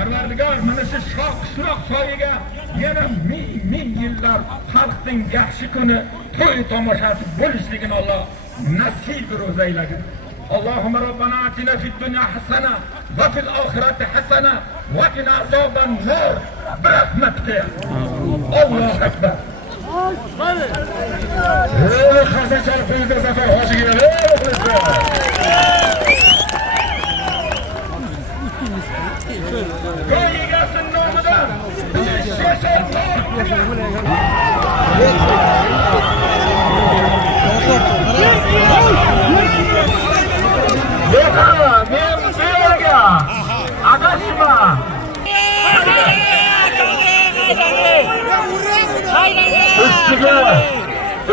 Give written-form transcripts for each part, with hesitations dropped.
Parvardigor, mana shu shoh soyiga yana ming yillar xalqning yaxshi kuni to'y tomoshasi bo'lishligini Alloh nasib ro'zaylagin. Allohumma robbana atina fid dunya hasana va fil oxirati hasana va qina azoban nar bi rahmatika. Allohu akbar. Xazachal qo'yda zafar hoshiga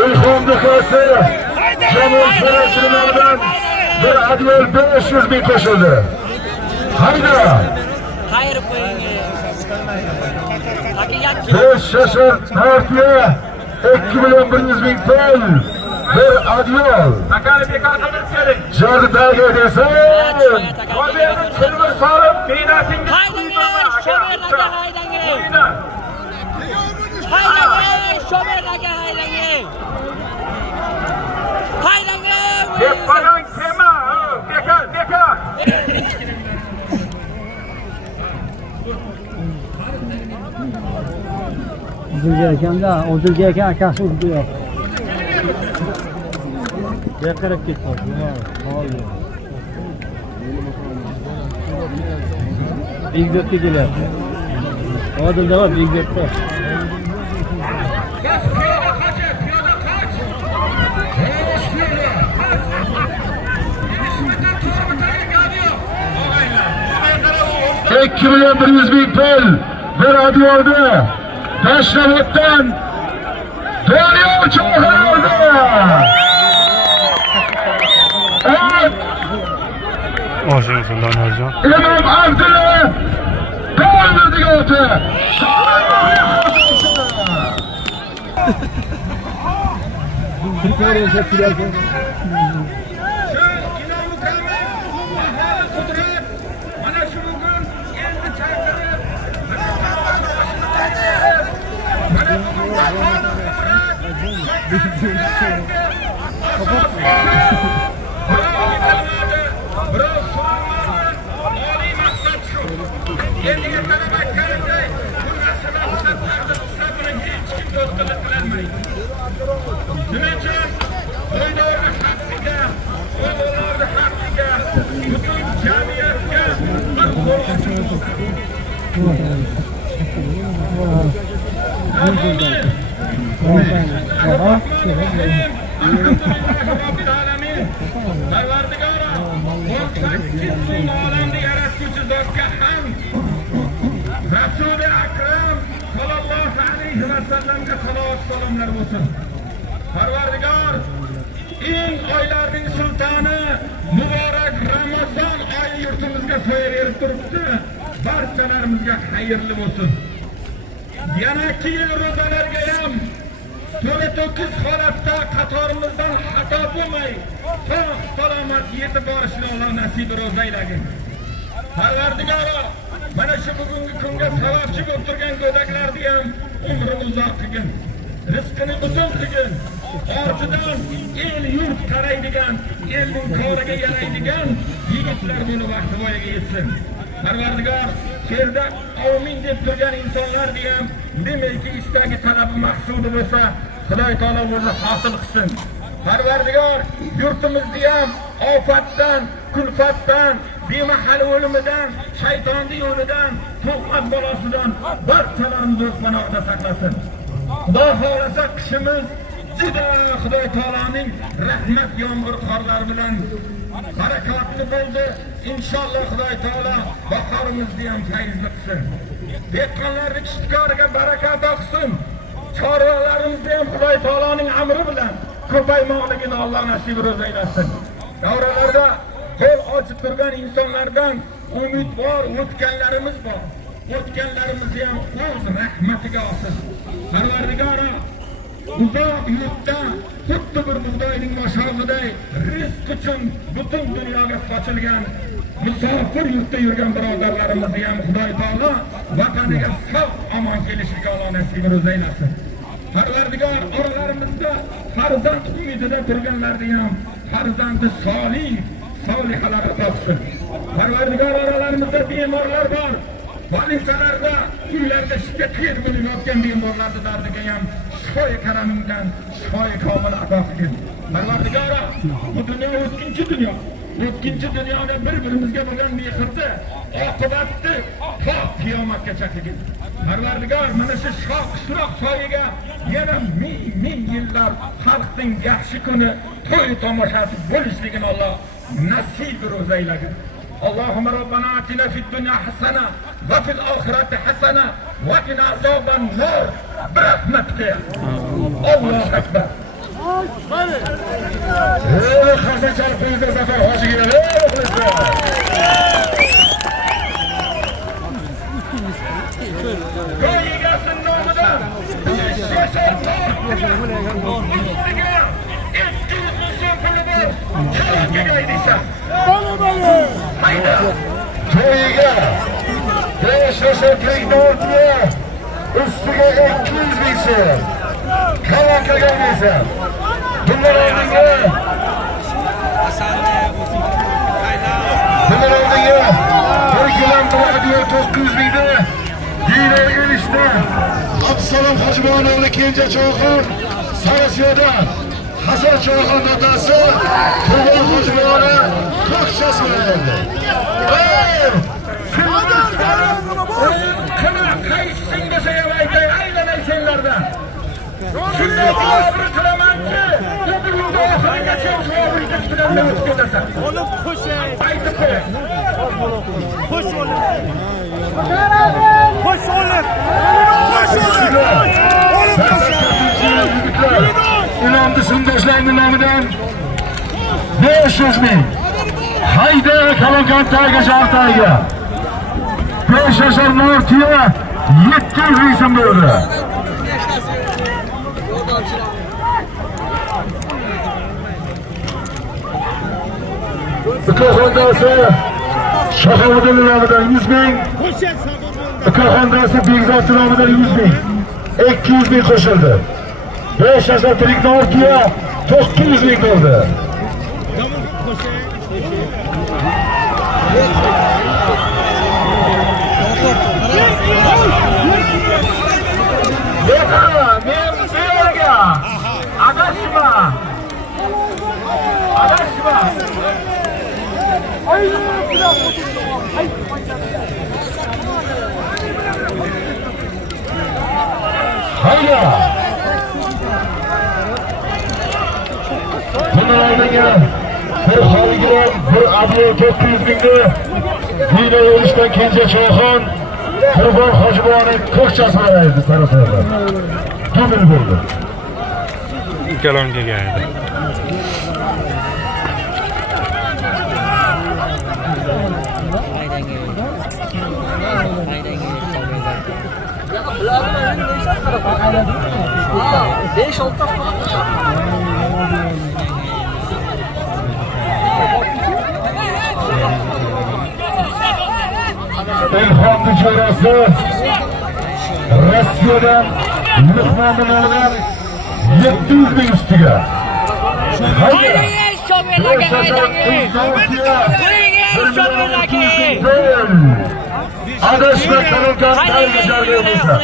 İlhamdı kası Cemil Sırası'ndan bir advel 500 bin koşuldu. Haydi. Hayır koyun. 5 yaşın partiye 2.100.000 TL bir advel. Cadı takip edilsin. Koyunun çılgın sarıp binasını Kepadan kema, deka. Üzülgerken de, üzülgerken akası üzülüyor. Yakarıp git bak, İlk dörtte gidiyor. O adında var, ilk dörtte. $2.100.000 TL bir radyoda Taşlamak'tan dönüyor çoğaldı. Evet. Aşığımsın lan Ercan. İmam Abdül'e döndürdük ortaya. Resul-i Akram sallallahu aleyhi ve sellem'e salavat salamlar olsun. Parvardigor, eng oylarning sultoni muborak Ramazon oyi yurtimizga so'yaverib turibdi. Barchalarimizga xayrli bo'lsin. Yana 2 yil ro'zalarga ham to'la to'kis holatda qatorimizdan xato bo'lmay, sog' salomat yetib borishni Alloh nasib ro'zaylagin. Parvardigor, mana shu bugungi kunga sababchi bo'lib turgan go'daklarni ham umri uzoq qilgin. Rizqini uzun qilgin. Ortidan el yurt qaraydigan, elning koriga yaraydigan yigitlar buni vaqti voyaga yetsin. Parvardigor, yerda amin deb turgan insonlarni ham demakki istagi talabi maqsudi bo'lsa, Xudoy taolo o'zi hosil qilsin. Parvardigor, yurtimizni ham ofatdan, kulfatdan, bemahal o'limidan, shaytonning yo'lidan, tuhmat balosidan barchalarimizni o'z panohida saqlasin. Xudo xolasa qishimiz juda Xudoy taoloning rahmat yomg'ir qorlari bilan barakotli bo'ldi. Inshaalloh Xudoy taolo bahorimizni ham fayzli qilsin. Dehqonlarning ishtikoriga barakat olsin. Chorvalarimizni ham Xudoy taoloning amri bilan ko'paymoqligini Alloh nasib ro'zaylasin. Davralarda qo'l ochib turgan insonlardan umid bor, o'tganlarimiz bor. O'tganlarimizni ham o'z rahmatiga olsin. Parvardigor, uzoq yurtda xuddi bir bug'doyning mashog'iday rizq uchun butun dunyoga sochilgan musofir yurtda yurgan birodarlarimizni ham Xudoy taolo vataniga sog' omon kelishlikka Alloh nasib aylasin. Parvardigor oralarimizda farzand umidida turganlarni ham farzandi solih, solihalar ato qilsin. Parvardigor oralarimizda bemorlar bor. Polisalarda uylarda shikayat bo'lib yotgan bemorlarning dardiga ham shifoi karamingdan shifoi komil ato qilgin. Parvardigor, bu dunyo o'tkinchi dunyo. O'tkinchi dunyoda bir-birimizga bo'lgan mehrni oqibatni to qiyomatgacha qilgin. Parvardigor, mana shu shoh-shuroq soyiga yana ming yillar xalqning yaxshi kuni to'y tomoshasi bo'lishligini Alloh nasib ro'zaylagin. Allahumma rabbana atina fid dunya hasana va fil oxirati hasana va qina azoban nar bi rahmatika. Allohu akbar. Hasan Charpiyda Zafar hojiga Ko'yigasin nomidan to'yiga 5 yoshlik notiya ustiga 200 ming so'm kalon qilgan esa bundan oldinga bir gilam bir adyo 900 mingda dinoga erishdi. Abdusalom Hojibonovning kenja cho'g'on Sarasiyoda Hasan Cho'g'on otasi Qurbon Hojibonov to'xchasi bilan qaysisin desa ham aytay, aylanay senlardan. Shunday bir qilamanki, bu yilda oxirigacha o'zbek bilan o'tib ketasan. Olib qo'shay. Aytib qo'y. Qo'sh olib. Qo'sh olib. Qo'sh olib. Olib qo'shay. Inomni sindoshlarning nomidan 500 ming. Hayda Kalonkantaga Jartaga. 5 yashar Nortiya 700 ming so'm bo'ldi. Ko'xondasi Shahobiddin nomidan 100 ming. Ko'xondasi Begzod nomidan 100 ming. 200 ming qo'shildi. 5 yashar tirik Nortiya 900 ming bo'ldi. Hayda! Bundan oldinga bir xoligiram, bir adliya 900 mingni dino yo'lishdan kenja cho'g'on Qurbon Hojibonovning ko'kchasi bilan aytdi Sarasiyada. To'mil bo'ldi. Kalonga keldi. Ilhom tijoratchi Rossiyadan Luqman nomidan 700 ming ustiga. Hayda! Adashma Kalonkantaga jarga bo'lsa.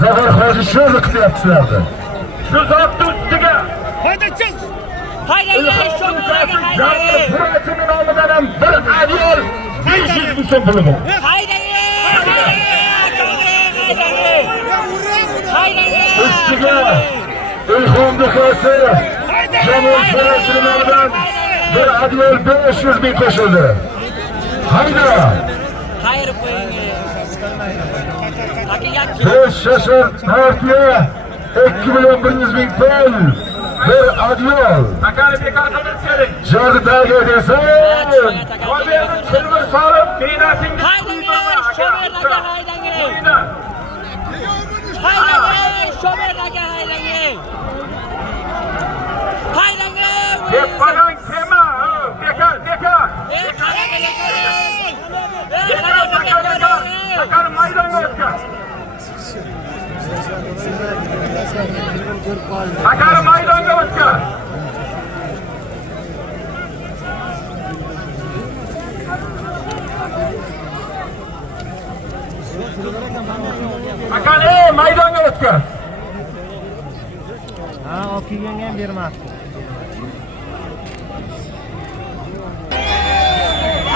Zafar hoji sho'rni qilyapsizlardi. Shu zotni ustiga. Hayda chiq. Hayda sho'rlarga hayda. Furachi nomidan ham bir adyol 500 ming so'm puli bor. Hayda. Ustiga Ilhomni qo'ysa, Jamol Furachi nomidan bir adyol 500 ming qo'shildi. Hayda. Xayr qo'ying. 5 yashar Nortiya 2 million 100 ming pul. Bir adyol. Akali bekor qilib keling. Jozitaga desa, qo'ygan silver solib, binasingiz. Hayda, sho'berlarga haydangi. Hayda, sho'berlarga haydangi. Hakam maydonga o'tgan. Hakam maydonga o'tgan. Ha, oq kiyganga ham bermasdi.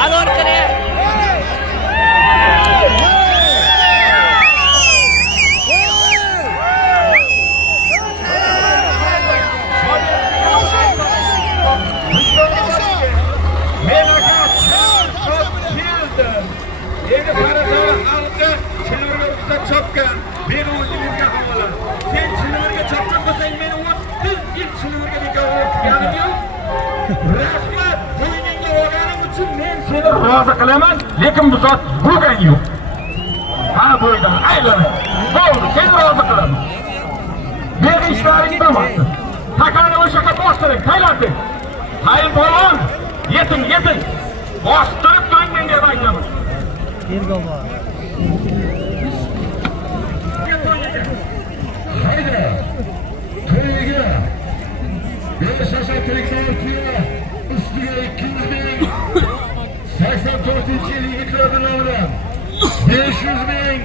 Ador kare. Endi Farazor xalqi Chinorga ruxsat chopgan. Meni o'zimizga havola. Sen Chinorga chopgan bo'lsang, meni 30 yil Chinorga bekor o'tganim yo'q. Rahmat, to'yingga olganim uchun men seni rozi qilaman, lekin bu zot bo'lgan yo'q. Ha, bo'ydan aylanay. Bo'ldi, seni rozi qilaman. Meni ishlaring bo'lmadi. Takani o'shaga bostirib, taylanding. Hayır polvon, yeting. Bostirib turing menga aytaman. Tergov bor. Haydi, to'yiga 5 yashar tiriklar tuya, ustiga 200 ming, 84-yil yigitlar bilan 500 ming.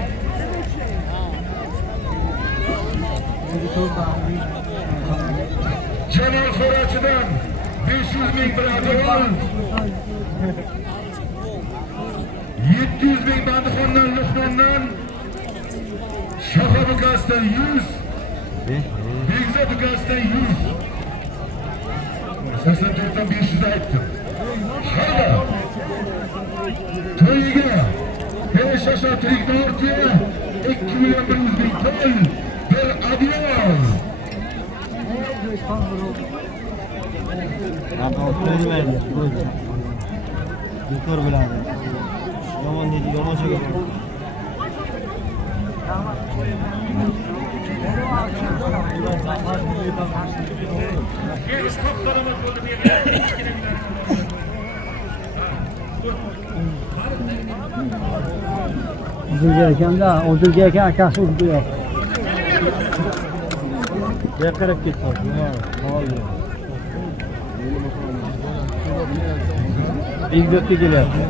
Jamol So'rachidan 500 ming bilan 700 ming Bandixondan Luqmondan, Shafa Bukasidan 100, Begzod Bukasidan 100. 84dan 500 aytdim. Hayda. To'yiga 5 yashar tiriklar tuya, 2 million 100 ming pul, bir adyol. Yuqor biladi. Yomon deydi, yomon chiqadi. Uzilga ekanda, uzilga ekan akasi urdi yo'q. Beqarab ketdi. Oldi. Begzodga kelyapti.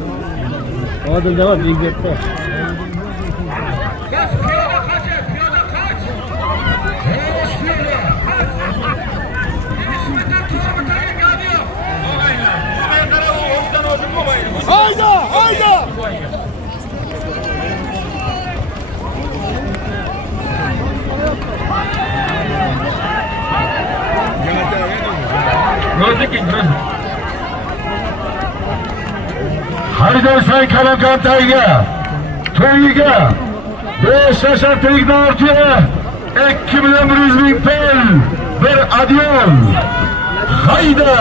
Odil javob Begzodda. Bas, piyoda qoch. Xo'sh, piyoda. Nisbatan to'g'ri gadi yo'q. Og'aylar, men qarab o'zdan o'zim bo'lmaydi. Hayda! Haydaysan Kalakantayga, to'yiga 5 yashar tiriklar tuya, 2 million 100 ming pul, bir adyol. Hayda!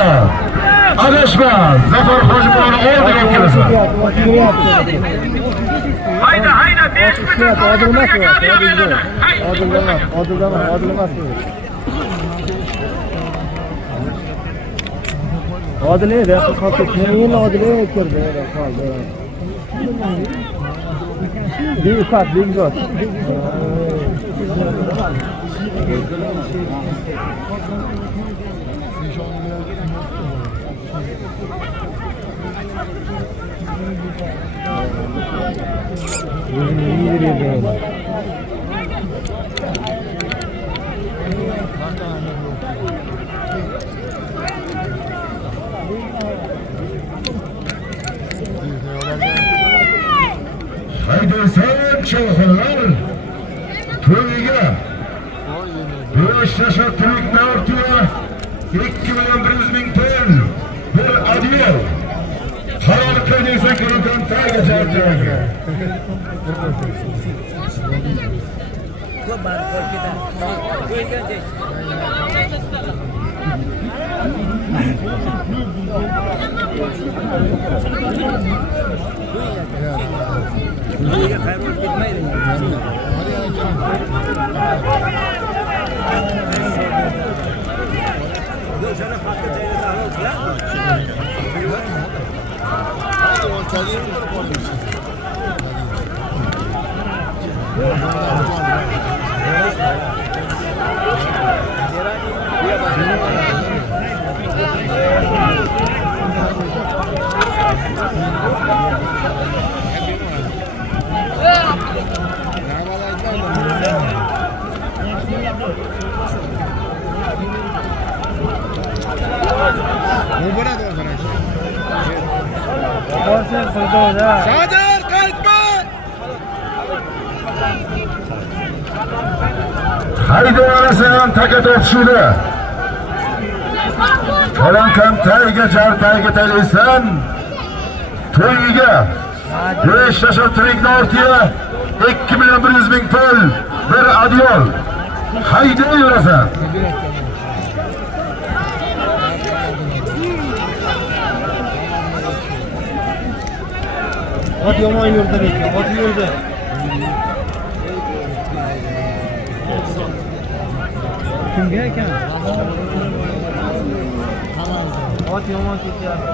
Adashma, Zafar Hojiboyni oldiga kelasan. Hayda, 5 million to'yiga adyol beradi. Odil emas. Odil edi, qolib keyin Odil kirdi, qoldi. Begzod. Haydaysan chayxonlar, to'yiga 5 yashar tiriklar tuya, 2 million 100 ming pul, bir adyol. Qaror qildingsan Kalakantayga javob beradi. Ko'p bari qo'yib ketadi. Qo'ygancha. To'yiga qayrilib ketmaydi. Yo'shani paxta joyida saqlab turadi. Sadir qaytma. Haydi orasidan taka topishdi. Kalamkam tayga jar tayga taylaysan. To'yiga 5 yashar tirikni ortiya 2.100.000 pul bir adyol. Haydi yurasan. Ot yomon yurdi ekan, ot yurdi. Kimga ekan? Ot yomon ketyapti.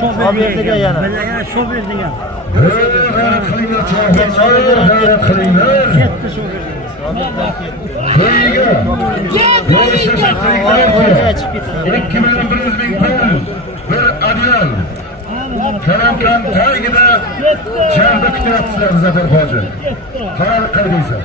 Şoberdiga yana. Yana şoberdiga. G'ayrat qilinglar, cho'g'lar, g'ayrat qilinglar. Ketdi şoberdiga. To'yiga 5 yashar tiriklar 2.100.000 pul bir adyol. Kalamkam taygida jarda kutyapsizlar Zafar hoji. Qaror qildingizlar.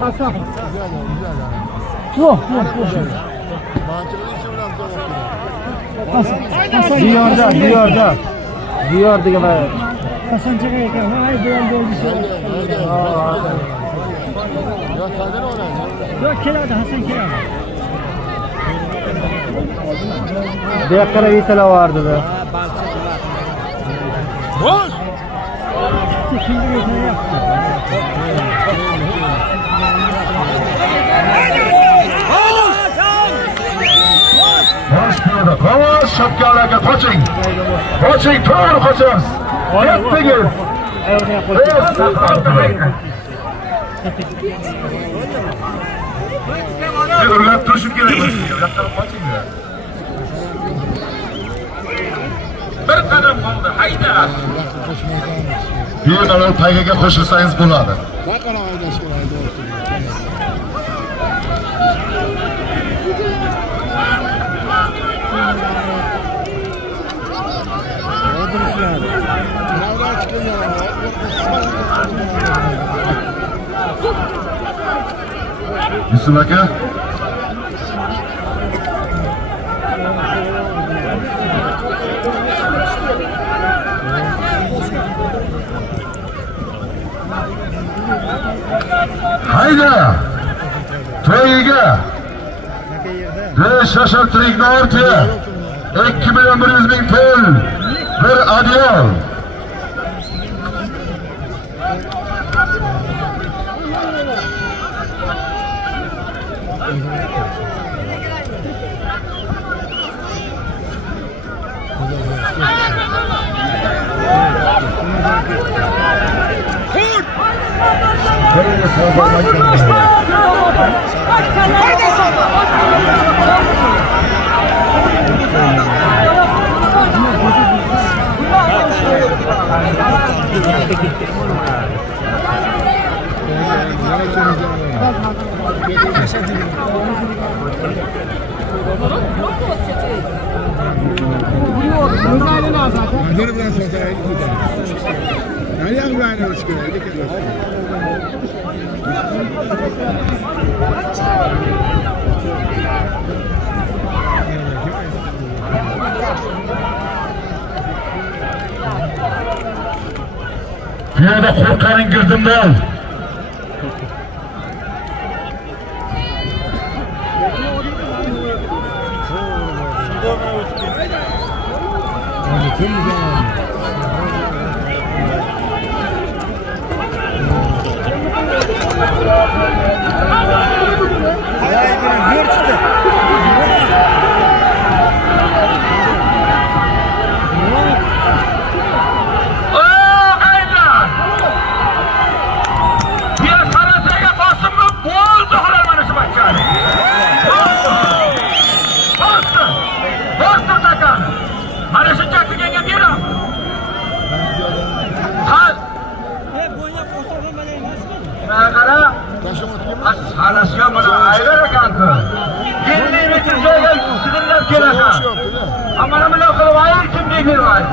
Hasan. Yok. Diyordiga var. Hasan çıkıyor ekan. Hay bu ham bo'ldi. Yok keladi, Hasan keladi. Bu yoqqa vitala vardı da. Boş. Şimdi vitala yaptı. Boshqada qavoz shapkalarga qoching. Qoching, to'g'ri qochamiz. Yetdingiz. Ular turishib kerak bo'lsa, ulardan qochinglar. Bir qadam qoldi, hayda. Bemalol taygaga qo'shilsangiz bo'ladi. Qanaqa haydash kerak edi? Yusuf aka. Hayda. To'yiga 5 yashar tirikni ortiya 2.100.000 pul bir adyol. Nereden sonra Nereye güveniyoruz ki? Piyoda qo'rqqaning girdimda. Halasga mana aylar ekan-ku. 20 metr joyga sig'inlab kelasan. Hamma bilan qilib ayir kimga bermaydi.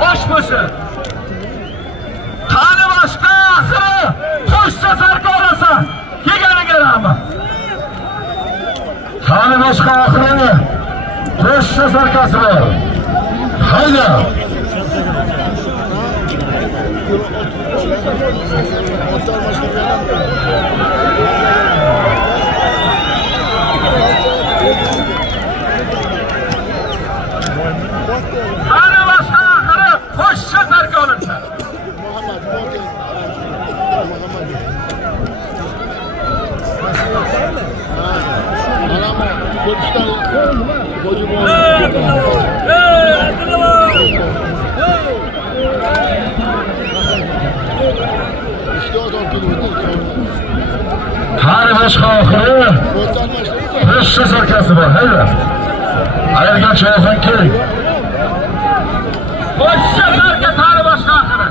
Bosh bo'lsin. Qani boshqasi qo'shsa sarkorasa kelganiga rahmat. Qani boshqa oxiri qo'shsa sarkasi bor. Hayda. Qani boshqa oxiri qo'shsa sarkorasa. Qani boshqa oxiri qo'shsa sarkasi bor. Hayda. Ayirgan cho'g'an keling. Qo'shsa sarka qani boshqa oxiri.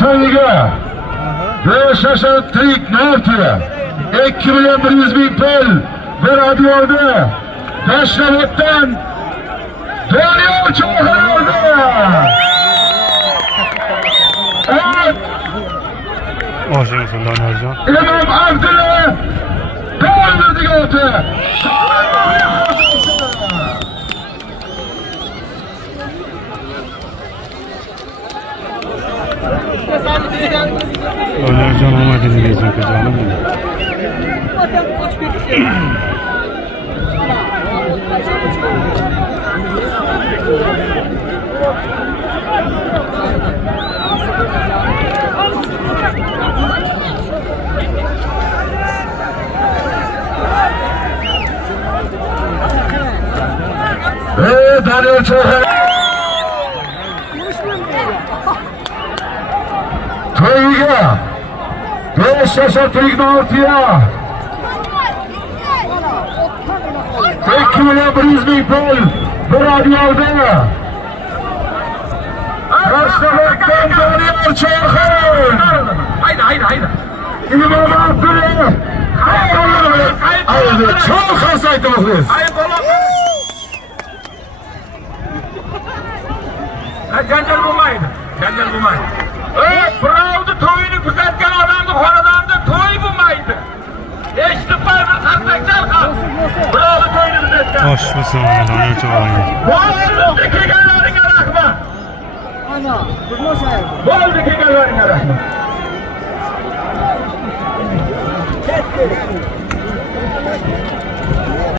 To'yiga Beşiktaş'a trik Nortiya 2.100.000 pul bir adyoda Tashlavatdan Doniyor Cho'g'an oldi. Oşuyorsun Doniyorjon. İmom Abdulla Doldirdiga o'ti. Doniyorjon omadini bersin ko'chanim. Doniyor Cho'g'an to'yiga Beşiktaş'a trik Nortiya 2.100.000 pul bir adyoda Tashlavatdan Doniyor Cho'g'an. Hayda. İmom Abdulla Haydi Cho'g'an saytimiz. Janjal bo'lmaydi. Birovni to'yini kuzatgan odamni xonadonida to'y bo'lmaydi. Eshitib qo'y bir qarsakchal qil. Birovni to'yini kuzatgan. Bosh bo'lsin Doniyorjon. Bo'ldi kelganlaringga rahmat. Ana, bilmasaydi. Bo'ldi kelganlaringga rahmat. Ketdi.